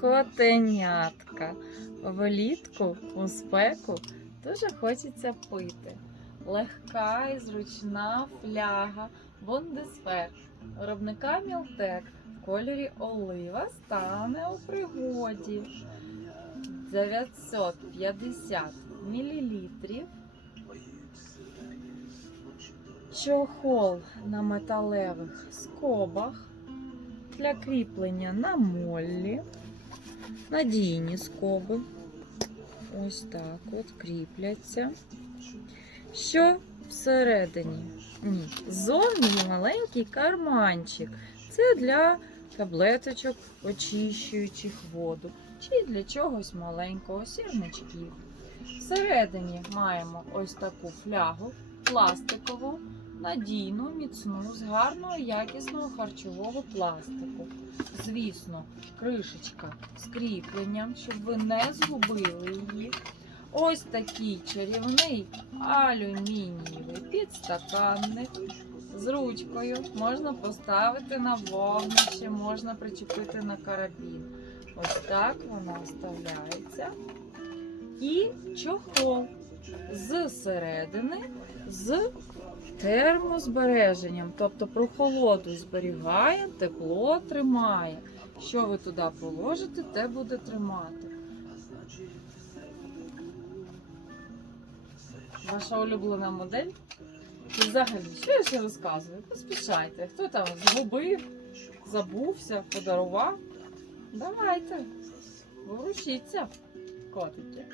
котенятка. Влітку у спеку дуже хочеться пити. Легка і зручна фляга Бондесфер виробника Мілтек в кольорі олива стане у пригоді. 950 мл. Чохол на металевих скобах для кріплення на моллі. Надійні скоби. Ось так от кріпляться. Що всередині? Ні. Ззовні є маленький карманчик. Це для таблеточок, очищуючих воду, чи для чогось маленького сірничків. Всередині маємо ось таку флягу пластикову, надійну, міцну, з гарного якісного харчового пластику. Звісно, кришечка з кріпленням, щоб ви не згубили її. Ось такий чарівний алюмінієвий підстаканник з ручкою. Можна поставити на вогнище, можна причепити на карабін. Ось так вона вставляється. І чохол з середини з термозбереженням, тобто прохолоду зберігає, тепло тримає. Що ви туди положите, те буде тримати. Ваша улюблена модель? Взагалі, що я ще розказую? Поспішайте. Хто там згубив, забувся, подарував? Давайте, ворушіться, котики.